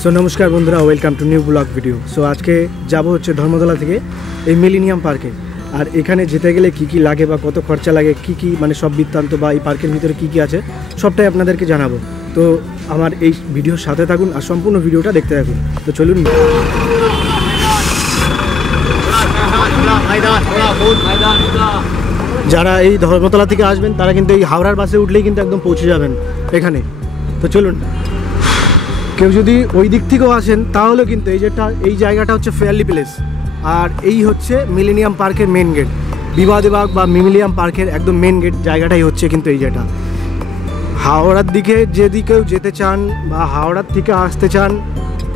So নমস্কার বন্ধুরা, welcome to new blog video. So আজকে যাব হচ্ছে ধর্মতলা থেকে এই মিলেনিয়াম পার্কে। আর এখানে যেতে গেলে কি কি লাগে বা কত খরচা লাগে, কি কি মানে সব বৃত্তান্ত বা এই পার্কের ভিতরে কি কি আছে সবটাই আপনাদেরকে জানাবো। তো আমার এই ভিডিওর সাথে থাকুন আর সম্পূর্ণ ভিডিওটা দেখতে থাকুন। তো চলুন। যারা এই ধর্মতলা থেকে আসবেন তারা কিন্তু এই হাওড়ার বাসে উঠলেই কিন্তু একদম পৌঁছে যাবেন এখানে। তো চলুন, কেউ যদি ওই দিক থেকেও আসেন তাহলে কিন্তু এই জায়গাটা হচ্ছে ফেয়ারলি প্লেস। আর এই হচ্ছে মিলেনিয়াম পার্কের মেন গেট, বিবাদবাগ বা মিলেনিয়াম পার্কের একদম মেন গেট জায়গাটাই হচ্ছে কিন্তু এই জায়গাটা। হাওড়ার দিকে যদি কেউ যেতে চান বা হাওড়ার থেকে আসতে চান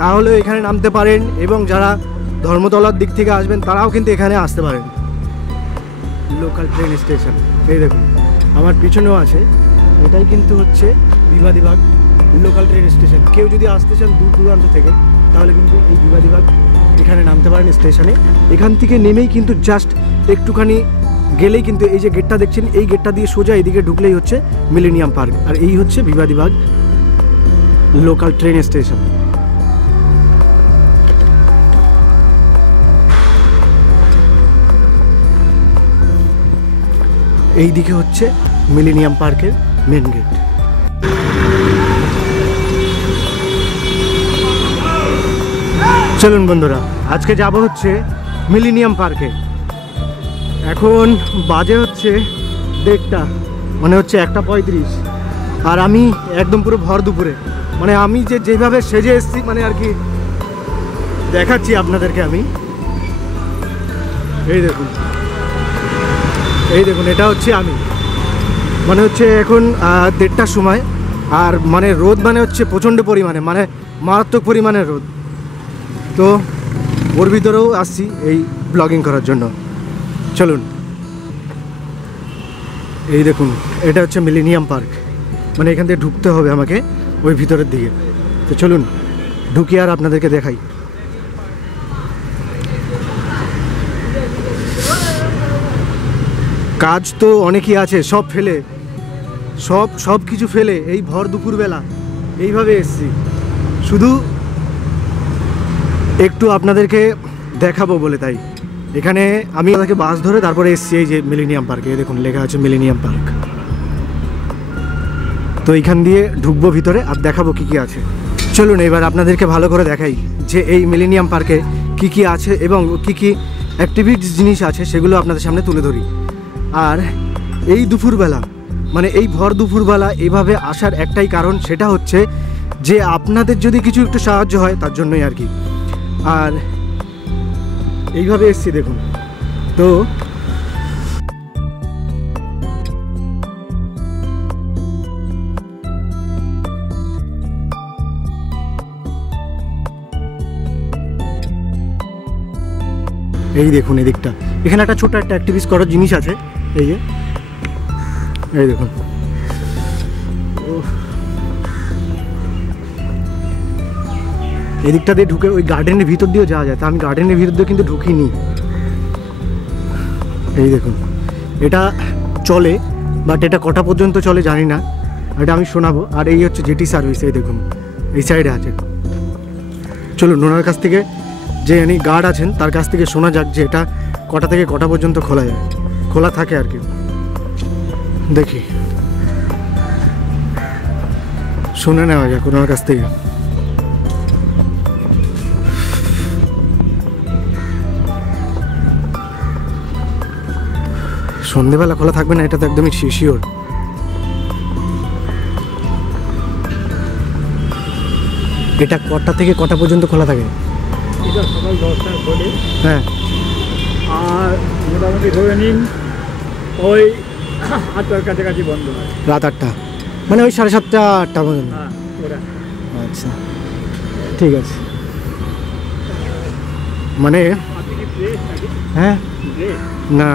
তাহলে এখানে নামতে পারেন, এবং যারা ধর্মতলার দিক থেকে আসবেন তারাও কিন্তু এখানে আসতে পারেন। লোকাল ট্রেন স্টেশন এই দেখুন, আমার পিছনেও আছে, এটাই কিন্তু হচ্ছে বিবাদবাগ লোকাল ট্রেন স্টেশন। কেউ যদি আসতে চান দূর দূরান্ত থেকে তাহলে কিন্তু এই বিবাদবাগ এখানে নামতে পারেন স্টেশনে। এখান থেকে নেমেই কিন্তু জাস্ট একটুখানি গেলেই কিন্তু এই যে গেটটা দেখছেন, এই গেটটা দিয়ে সোজা এদিকে ঢুকলেই হচ্ছে মিলেনিয়াম পার্ক। আর এই হচ্ছে বিবাদবাগ লোকাল ট্রেন স্টেশন। এই দিকে হচ্ছে মিলেনিয়াম পার্কের মেন গেট। চলুন বন্ধুরা, আজকে যাব হচ্ছে মিলেনিয়াম পার্কে। এখন বাজে হচ্ছে 1:30, মানে হচ্ছে 1:35, আর আমি একদম পুরো ভর দুপুরে, মানে আমি যেভাবে সেজে এসেছি মানে আর কি দেখাচ্ছি আপনাদেরকে আমি। এই দেখুন এটা হচ্ছে আমি, মানে হচ্ছে এখন 1:30টার সময়। আর মানে রোদ মানে হচ্ছে প্রচণ্ড পরিমাণে, মানে মারাত্মক পরিমাণে রোদ। তো ওর ভিতরেও আসছি এই ব্লগিং করার জন্য। চলুন, এই দেখুন এটা হচ্ছে মিলেনিয়াম পার্ক, মানে এখান থেকে ঢুকতে হবে আমাকে ওই ভিতরের দিকে। তো চলুন ঢুকি আর আপনাদেরকে দেখাই। কাজ তো অনেকই আছে, সব ফেলে সব কিছু ফেলে এই ভর দুপুরবেলা এইভাবে এসছি, শুধু একটু আপনাদেরকে দেখাবো বলে। তাই এখানে আমি তাকে বাস ধরে তারপরে এসছি এই যে মিলেনিয়াম পার্কে। দেখুন লেখা আছে মিলেনিয়াম পার্ক। তো এইখান দিয়ে ঢুকবো ভিতরে আর দেখাবো কি কি আছে। চলুন এবার আপনাদেরকে ভালো করে দেখাই যে এই মিলেনিয়াম পার্কে কি কি আছে এবং কি কি অ্যাক্টিভিটিস জিনিস আছে সেগুলো আপনাদের সামনে তুলে ধরি। আর এই দুপুরবেলা, মানে এই ভর দুপুরবেলা এভাবে আসার একটাই কারণ, সেটা হচ্ছে যে আপনাদের যদি কিছু একটু সাহায্য হয় তার জন্যই আর কি। আর এইভাবে এসছি দেখুন। তো এই দেখুন এদিকটা, এখানে একটা ছোট একটা অ্যাক্টিভিটিস করার জিনিস আছে। এই দেখুন, এদিকটা দিয়ে ঢুকে ওই গার্ডেনের ভিতর দিয়েও যাওয়া যায়। তা আমি গার্ডেনের ভিতর দিয়ে কিন্তু ঢুকিনি। এই দেখুন এটা চলে, বাট এটা কটা পর্যন্ত চলে জানি না, এটা আমি শোনাবো। আর এই হচ্ছে জেটি সার্ভিস, এই দেখুন এই সাইডে আছে। চলুন ওনার কাছ থেকে, যে উনি গার্ড আছেন তার কাছ থেকে শোনা যাক যে এটা কটা থেকে কটা পর্যন্ত খোলা থাকে আর কি। দেখি, শুনে নেওয়া যাক ওনার কাছ থেকে। সন্ধেবেলা খোলা থাকবে না এটা তো একদমই শিওর। এটা কটা থেকে কটা পর্যন্ত খোলা থাকে? এটা সকাল 10টার পরে, হ্যাঁ, আর মোটামুটি ধরে নিন ওই 8টার কাছাকাছি বন্ধ হয়। রাত 8টা, মানে ওই 7:30 8টা পর্যন্ত। হ্যাঁ ওরা, আচ্ছা ঠিক আছে। মানে আপনি কি ফ্রেশ নাকি? হ্যাঁ, ফ্রেশ না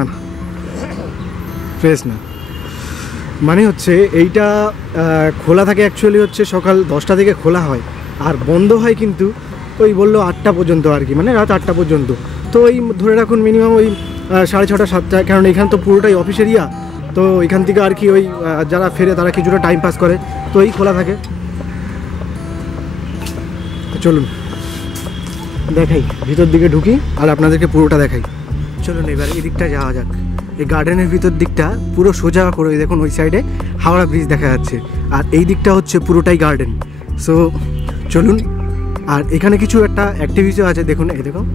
ফ্রেশ না, মানে হচ্ছে এইটা খোলা থাকে অ্যাকচুয়ালি হচ্ছে সকাল 10টা থেকে খোলা হয়, আর বন্ধ হয় কিন্তু ওই বললো 8টা পর্যন্ত আর কি, মানে রাত 8টা পর্যন্ত। তো ওই ধরে রাখুন মিনিমাম ওই 6:30 7টা, কারণ এখানে তো পুরোটাই অফিস এরিয়া। তো এখান থেকে আর কি ওই যারা ফেরে তারা কিছুটা টাইম পাস করে, তো এই খোলা থাকে। চলুন দেখাই, ভিতর দিকে ঢুকি আর আপনাদেরকে পুরোটা দেখাই। চলুন এবার এই দিকটা যাওয়া যাক। এই গার্ডেনের ভিতর দিকটা পুরো সোজা করে দেখুন, ওই সাইডে হাওড়া ব্রিজ দেখা যাচ্ছে, আর এই দিকটা হচ্ছে পুরোটাই গার্ডেন। সো চলুন। আর এখানে কিছু একটা অ্যাক্টিভিটিও আছে, দেখুন এই দেখুন,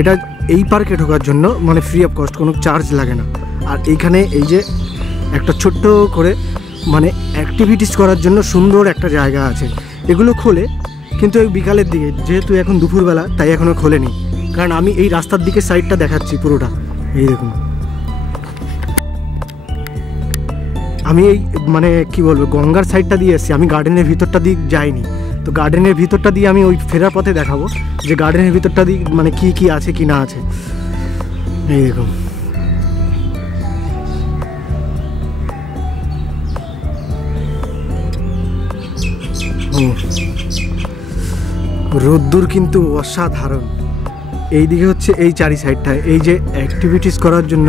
এটা এই পার্কে ঢোকার জন্য মানে ফ্রি অফ কস্ট, কোনো চার্জ লাগে না। আর এইখানে এই যে একটা ছোট্ট করে মানে অ্যাক্টিভিটিস করার জন্য সুন্দর একটা জায়গা আছে। এগুলো খোলে কিন্তু ওই বিকালের দিকে, যেহেতু এখন দুপুরবেলা তাই এখনও খোলেনি। কারণ আমি এই রাস্তার দিকে সাইডটা দেখাচ্ছি পুরোটা, এই দেখুন। আমি এই মানে কি বলবো, গঙ্গার সাইডটা দিয়ে এসেছি, আমি গার্ডেনের ভিতরটা দিয়ে যাইনি। তো গার্ডেনের ভিতরটা দিয়ে আমি ওই ফেরার পথে দেখাবো যে গার্ডেনের ভিতরটা দিয়ে মানে কি কি আছে কি না আছে। এই দেখুন, রোদ্দুর কিন্তু অসাধারণ। এইদিকে হচ্ছে এই চারি সাইডটায় এই যে অ্যাক্টিভিটিস করার জন্য,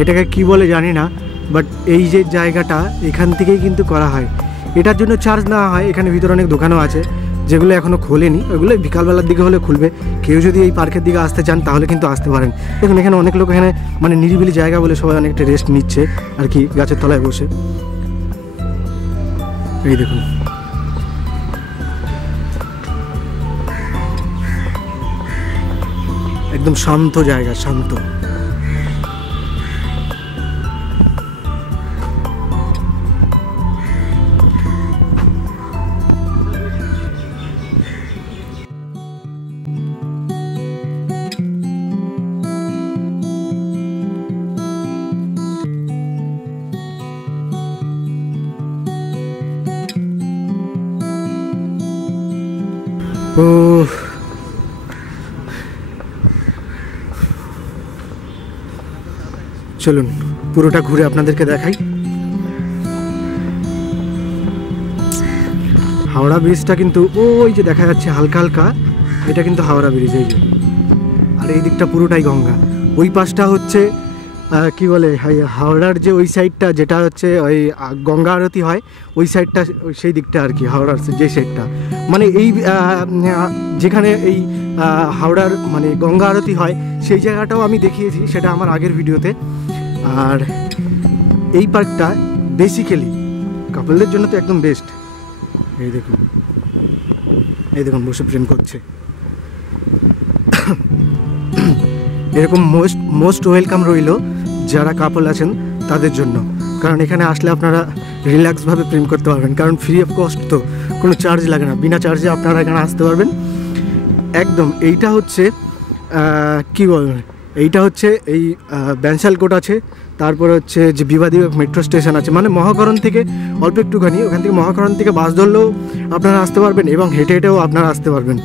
এটাকে কি বলে জানি না, বাট এই যে জায়গাটা এখান থেকেই কিন্তু করা হয়। এটার জন্য চার্জ নেওয়া হয়। এখানে ভিতরে অনেক দোকানও আছে যেগুলো এখনও খোলেনি, ওইগুলো বিকালবেলার দিকে হলে খুলবে। কেউ যদি এই পার্কের দিকে আসতে চান তাহলে কিন্তু আসতে পারেন। দেখুন এখানে অনেক লোক, এখানে মানে নিরিবিলি জায়গা বলে সবাই অনেকটা রেস্ট নিচ্ছে আর কি, গাছের তলায় বসে। এই দেখুন, একদম শান্ত জায়গা, শান্ত। ও চলুন পুরোটা ঘুরে আপনাদেরকে দেখাই। হাওড়া ব্রিজটা কিন্তু ওই যে দেখা যাচ্ছে হালকা হালকা, এটা কিন্তু হাওড়া ব্রিজ, এই যে। আর এই দিকটা পুরোটাই গঙ্গা। ওই পাশটা হচ্ছে কি বলে, হাওড়ার যে ওই সাইডটা যেটা হচ্ছে ওই গঙ্গা আরতি হয়, ওই সাইডটা, সেই দিকটা আর কি, হাওড়ার যে সাইডটা মানে এই যেখানে এই হাওড়ার মানে গঙ্গা আরতি হয় সেই জায়গাটাও আমি দেখিয়েছি, সেটা আমার আগের ভিডিওতে। আর এই পার্কটা বেসিক্যালি কাপলদের জন্য তো একদম বেস্ট। এই দেখুন, এই দেখুন বসে প্রেম করছে। এরকম মোস্ট ওয়েলকাম রইল যারা কাপল আছেন তাদের জন্য, কারণ এখানে আসলে আপনারা রিল্যাক্সভাবে প্রেম করতে পারবেন। কারণ ফ্রি অফ কস্ট, তো কোনো চার্জ লাগে না, বিনা চার্জে আপনারা এখানে আসতে পারবেন একদম। এইটা হচ্ছে কি বলবেন, এইটা হচ্ছে এই ব্যানশালকোট আছে, তারপরে হচ্ছে যে বিবাদী মেট্রো স্টেশন আছে, মানে মহাকরণ থেকে অল্প একটুখানি, ওখান থেকে মহাকরণ থেকে বাস ধরলেও আপনারা আসতে পারবেন এবং হেঁটে হেঁটেও আপনারা আসতে পারবেন।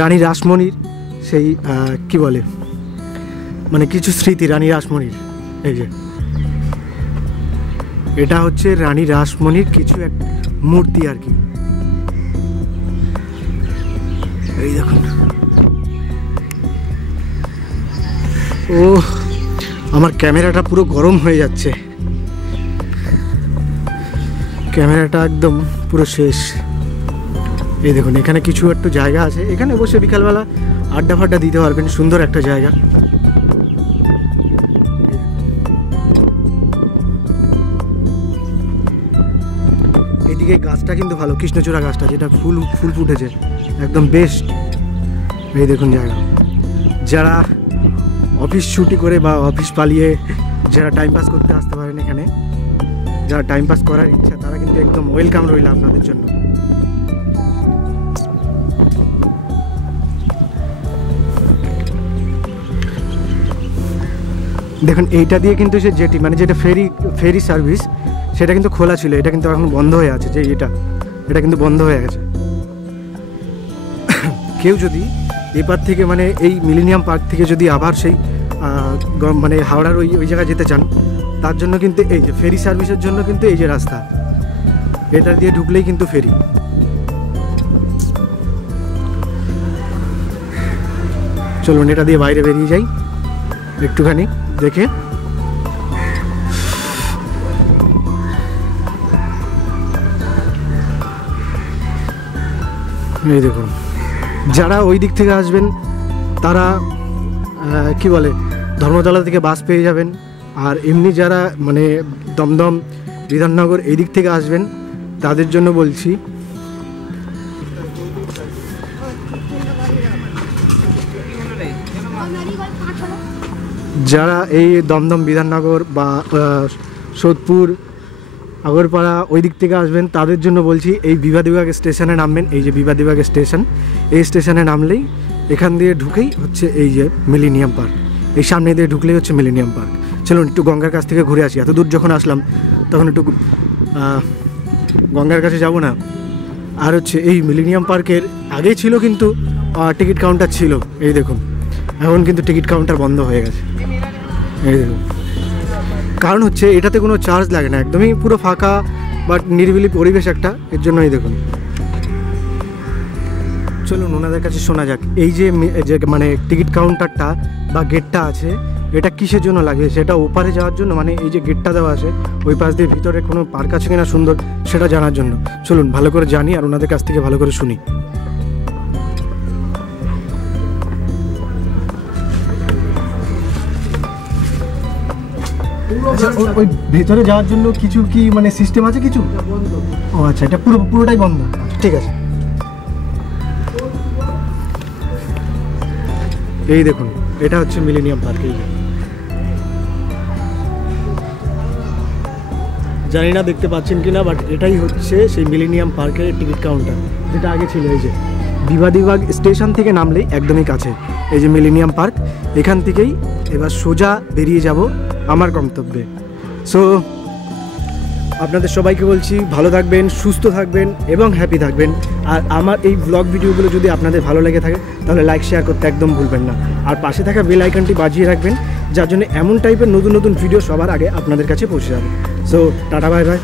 রানী রাসমণির সেই কি বলে মানে কিছু স্মৃতি রানী রাসমণির, এই যে এটা হচ্ছে রানী রাসমণির কিছু এক মূর্তি আর কি। এই দেখুন, ও আমার ক্যামেরাটা পুরো গরম হয়ে যাচ্ছে, ক্যামেরাটা একদম পুরো শেষ। এই দেখুন এখানে কিছু একটু জায়গা আছে, এখানে বসে বিকালবেলা আড্ডা ফাড্ডা দিতে পারবেন, সুন্দর একটা জায়গা। এদিকে গাছটা কিন্তু ভালো, কৃষ্ণচূড়া গাছটা, যেটা ফুল ফুটেছে একদম বেস্ট। এই দেখুন জায়গা, যারা অফিস ছুটি করে বা অফিস পালিয়ে যারা টাইম পাস করতে আসতে পারেন এখানে, যারা টাইম পাস করার ইচ্ছা তারা কিন্তু একদম ওয়েলকাম রইল আপনাদের জন্য। দেখুন এইটা দিয়ে কিন্তু সে জেটি মানে যেটা ফেরি সার্ভিস সেটা কিন্তু খোলা ছিল, এটা কিন্তু এখন বন্ধ হয়ে আছে। যে এটা কিন্তু বন্ধ হয়ে গেছে। কেউ যদি এপার থেকে মানে এই মিলেনিয়াম পার্ক থেকে যদি আবার সেই মানে হাওড়ার ওই জায়গায় যেতে চান, তার জন্য কিন্তু এই যে ফেরি সার্ভিসের জন্য কিন্তু এই যে রাস্তা, এটা দিয়ে ঢুকলেই কিন্তু ফেরি। চলুন এটা দিয়ে বাইরে বেরিয়ে যাই একটুখানি দেখে। এই দেখুন, যারা ওই দিক থেকে আসবেন তারা কি বলে ধর্মতলা থেকে বাস পেয়ে যাবেন। আর এমনি যারা মানে দমদম বিধাননগর এই দিক থেকে আসবেন তাদের জন্য বলছি যারা এই দমদম বিধাননগর বা সোদপুর আগরপাড়া ওই দিক থেকে আসবেন তাদের জন্য বলছি এই বিবাদীবাগ স্টেশনে নামবেন। এই যে বিবাদীবাগ স্টেশন, এই স্টেশনে নামলেই এখান দিয়ে ঢুকেই হচ্ছে এই যে মিলেনিয়াম পার্ক, এই সামনে দিয়ে ঢুকলেই হচ্ছে মিলেনিয়াম পার্ক। চলুন একটু গঙ্গার কাছ থেকে ঘুরে আসি। এত দূর যখন আসলাম তখন একটু গঙ্গার কাছে যাব না। আর হচ্ছে এই মিলেনিয়াম পার্কের আগেই ছিল কিন্তু টিকিট কাউন্টার ছিল, এই দেখুন এখন কিন্তু টিকিট কাউন্টার বন্ধ হয়ে গেছে। এই দেখুন, কারণ হচ্ছে এটাতে কোনো চার্জ লাগে না, একদমই পুরো ফাঁকা বাট নিরিবিলি পরিবেশ একটা, এর জন্যই দেখুন। চলুন ওনাদের কাছে শোনা যাক এই যে মানে টিকিট কাউন্টারটা বা গেটটা আছে এটা কিসের জন্য লাগে, সেটা ওপারে যাওয়ার জন্য, মানে এই যে গেটটা দেওয়া আছে ওই পাশ দিয়ে ভিতরে কোনো পার্ক আছে কিনা সুন্দর সেটা জানার জন্য। চলুন ভালো করে জানি আর ওনাদের কাছ থেকে ভালো করে শুনি। আচ্ছা, ওই ভেতরে যাওয়ার জন্য কিছু কি মানে সিস্টেম আছে কিছু? ও আচ্ছা, এটা পুরোটাই বন্ধ, ঠিক আছে। এই দেখুন এটা হচ্ছে মিলেনিয়াম পার্ক। এই জানি না দেখতে পাচ্ছেন কিনা, বাট এটাই হচ্ছে সেই মিলেনিয়াম পার্কের টিকিট কাউন্টার যেটা আগে ছিল। এই যে বিবাদীবাগ স্টেশন থেকে নামলেই একদমই কাছে এই যে মিলেনিয়াম পার্ক, এখান থেকেই এবার সোজা বেরিয়ে যাব আমার গন্তব্যে। সো আপনাদের সবাইকে বলছি ভালো থাকবেন, সুস্থ থাকবেন এবং হ্যাপি থাকবেন। আর আমার এই ব্লগ ভিডিওগুলো যদি আপনাদের ভালো লেগে থাকে তাহলে লাইক শেয়ার করতে একদম ভুলবেন না। আর পাশে থাকা বেল আইকনটি বাজিয়ে রাখবেন যার জন্য এমন টাইপের নতুন নতুন ভিডিও সবার আগে আপনাদের কাছে পৌঁছে যাবে। So tata, bye bye.